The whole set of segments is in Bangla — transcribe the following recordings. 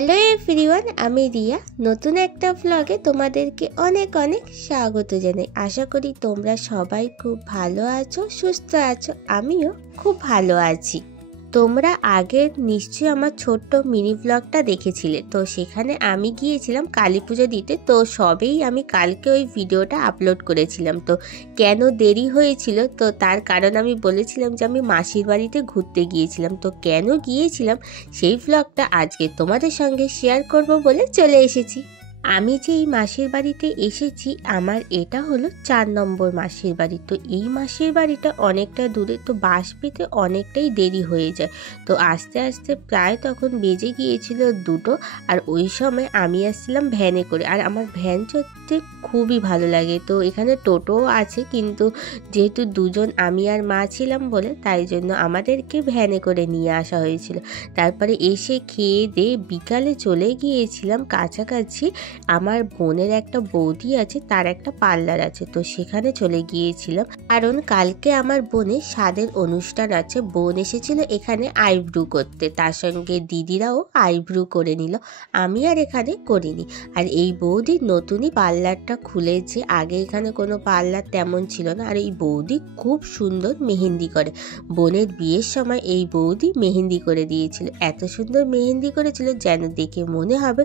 হ্যালো এভরিওয়ান, আমি রিয়া। নতুন একটা ব্লগে তোমাদেরকে অনেক অনেক স্বাগত জানাই। আশা করি তোমরা সবাই খুব ভালো আছো, সুস্থ আছো। আমিও খুব ভালো আছি। তোমরা আগের নিশ্চয়ই আমার ছোট্ট মিনি ব্লগটা দেখেছিলে, তো সেখানে আমি গিয়েছিলাম কালী পুজো দিতে। তো সবেই আমি কালকে ওই ভিডিওটা আপলোড করেছিলাম। তো কেন দেরি হয়েছিল, তো তার কারণ আমি বলেছিলাম যে আমি মাসির বাড়িতে ঘুরতে গিয়েছিলাম। তো কেন গিয়েছিলাম সেই ব্লগটা আজকে তোমাদের সঙ্গে শেয়ার করব বলে চলে এসেছি। আমি যে এই মাসির বাড়িতে এসেছি, আমার এটা হলো 4 নম্বর মাসির বাড়ি। তো এই মাসির বাড়িটা অনেকটা দূরে, তো বাস পেতে অনেকটাই দেরি হয়ে যায়। তো আস্তে আস্তে প্রায় তখন বেজে গিয়েছিল 2টো। আর ওই সময় আমি আসছিলাম ভ্যানে করে, আর আমার ভ্যান চড়তে খুবই ভালো লাগে। তো এখানে টোটোও আছে, কিন্তু যেহেতু দুজন আমি আর মা ছিলাম বলে তাই জন্য আমাদেরকে ভ্যানে করে নিয়ে আসা হয়েছিল। তারপরে এসে খেয়ে দিয়ে বিকালে চলে গিয়েছিলাম কাছাকাছি। আমার বোনের একটা বৌদি আছে, তার একটা পার্লার আছে, তো সেখানে চলে গিয়েছিলাম। কারণ কালকে আমার বোনের স্বাদের অনুষ্ঠান আছে। বোন এসেছিল এখানে আইব্রু করতে, তার সঙ্গে দিদিরাও আইব্রু করে নিল, আমি আর এখানে করিনি। আর এই বৌদি নতুনই পার্লারটা খুলেছে, আগে এখানে কোনো পার্লার তেমন ছিল না। আর এই বৌদি খুব সুন্দর মেহেন্দি করে। বোনের বিয়ের সময় এই বৌদি মেহেন্দি করে দিয়েছিল, এত সুন্দর মেহেন্দি করেছিল যেন দেখে মনে হবে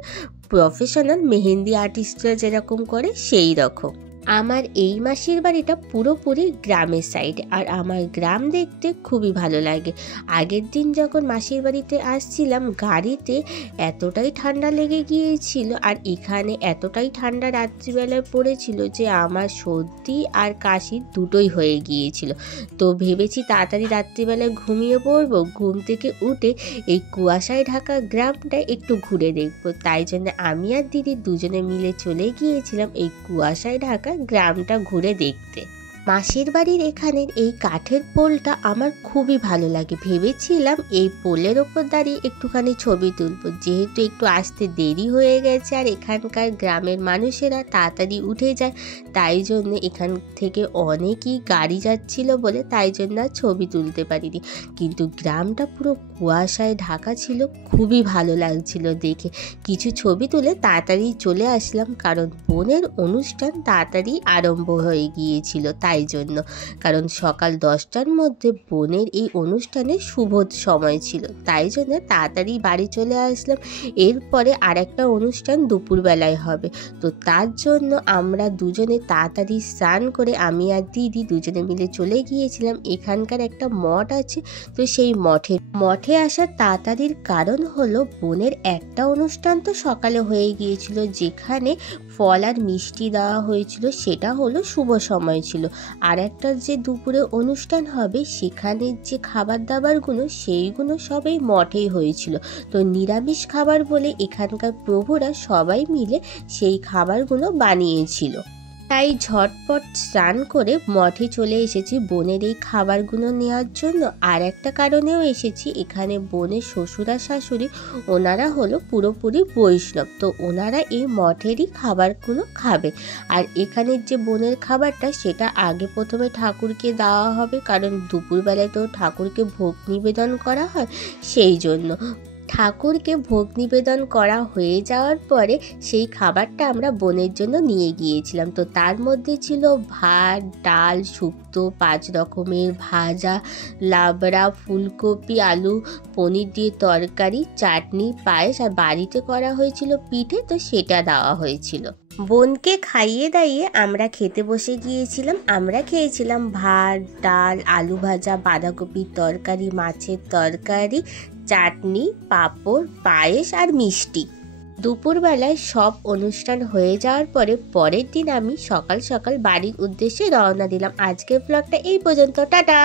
প্রফেশনাল মেহেন্দি আর্টিস্টরা যেরকম করে সেই রকম। আমার এই মাসির বাড়িটা পুরোপুরি গ্রামের সাইডে, আর আমার গ্রাম দেখতে খুবই ভালো লাগে। আগের দিন যখন মাসির বাড়িতে আসছিলাম গাড়িতে এতটাই ঠান্ডা লেগে গিয়েছিল, আর এখানে এতটাই ঠান্ডা রাত্রিবেলায় পড়েছিল যে আমার সর্দি আর কাশি দুটোই হয়ে গিয়েছিল। তো ভেবেছি তাড়াতাড়ি রাত্রিবেলায় ঘুমিয়ে পড়বো, ঘুম থেকে উঠে এই কুয়াশায় ঢাকা গ্রামটা একটু ঘুরে দেখবো। তাই জন্য আমি আর দিদি দুজনে মিলে চলে গিয়েছিলাম এই কুয়াশায় ঢাকা গ্রামটা ঘুরে দেখতে। মাসির বাড়ির এখানের এই কাঠের পোলটা আমার খুবই ভালো লাগে। ভেবেছিলাম এই পোলের ওপর দাঁড়িয়ে একটুখানি ছবি তুলবো, যেহেতু একটু আসতে দেরি হয়ে গেছে আর এখানকার গ্রামের মানুষেরা তাড়াতাড়ি উঠে যায়, তাই জন্য এখান থেকে অনেকই গাড়ি যাচ্ছিল বলে তাই জন্য আর ছবি তুলতে পারিনি। কিন্তু গ্রামটা পুরো কুয়াশায় ঢাকা ছিল, খুবই ভালো লাগছিল দেখে। কিছু ছবি তুলে তাড়াতাড়ি চলে আসলাম, কারণ বোনের অনুষ্ঠান তাড়াতাড়ি আরম্ভ হয়ে গিয়েছিল তাই জন্য। কারণ সকাল 10টার মধ্যে বোনের এই অনুষ্ঠানের শুভ সময় ছিল, তাই জন্য তাড়াতাড়ি বাড়ি চলে আসলাম। এরপরে আর একটা অনুষ্ঠান দুপুরবেলায় হবে, তো তার জন্য আমরা দুজনে তাড়াতাড়ি স্নান করে আমি আর দিদি দুজনে মিলে চলে গিয়েছিলাম। এখানকার একটা মঠ আছে, তো সেই মঠে আসার তাড়াতাড়ির কারণ হলো বোনের একটা অনুষ্ঠান তো সকালে হয়ে গিয়েছিল, যেখানে ফল আর মিষ্টি দেওয়া হয়েছিল, সেটা হলো শুভ সময় ছিল। আর একটা যে দুপুরে অনুষ্ঠান হবে সেখানে যে খাবার দাবারগুলো সেইগুলো সবাই মঠেই হয়েছিল। তো নিরামিষ খাবার বলে এখানকার প্রভুরা সবাই মিলে সেই খাবারগুলো বানিয়েছিল। তাই ঝটপট স্নান করে মঠে চলে এসেছি বোনের এই খাবারগুলো নেওয়ার জন্য। আর একটা কারণেও এসেছি, এখানে বোনের শ্বশুর আর শাশুড়ি ওনারা হলো পুরোপুরি বৈষ্ণব, তো ওনারা এই মঠেরই খাবারগুলো খাবে। আর এখানের যে বোনের খাবারটা সেটা আগে প্রথমে ঠাকুরকে দেওয়া হবে, কারণ দুপুরবেলায় তো ঠাকুরকে ভোগ নিবেদন করা হয়, সেই জন্য ঠাকুরকে ভোগ নিবেদন করা হয়ে যাওয়ার পরে সেই খাবারটা আমরা বোনের জন্য নিয়ে গিয়েছিলাম। তো তার মধ্যে ছিল ভাত, ডাল, শুক্তো, 5 রকমের ভাজা, লাবড়া, ফুলকপি, আলু, পনির দিয়ে তরকারি, চাটনি, পায়েস, আর বাড়িতে করা হয়েছিল পিঠে, তো সেটা দেওয়া হয়েছিল। বোনকে খাইয়ে দাইয়ে আমরা খেতে বসে গিয়েছিলাম। আমরা খেয়েছিলাম ভাত, ডাল, আলু ভাজা, বাঁধাকপির তরকারি, মাছের তরকারি, চাটনি, পাঁপড়, পায়েস আর মিষ্টি। দুপুরবেলায় সব অনুষ্ঠান হয়ে যাওয়ার পরে পরের দিন আমি সকাল সকাল বাড়ির উদ্দেশ্যে রওনা দিলাম। আজকের ব্লগটা এই পর্যন্ত, টাটা।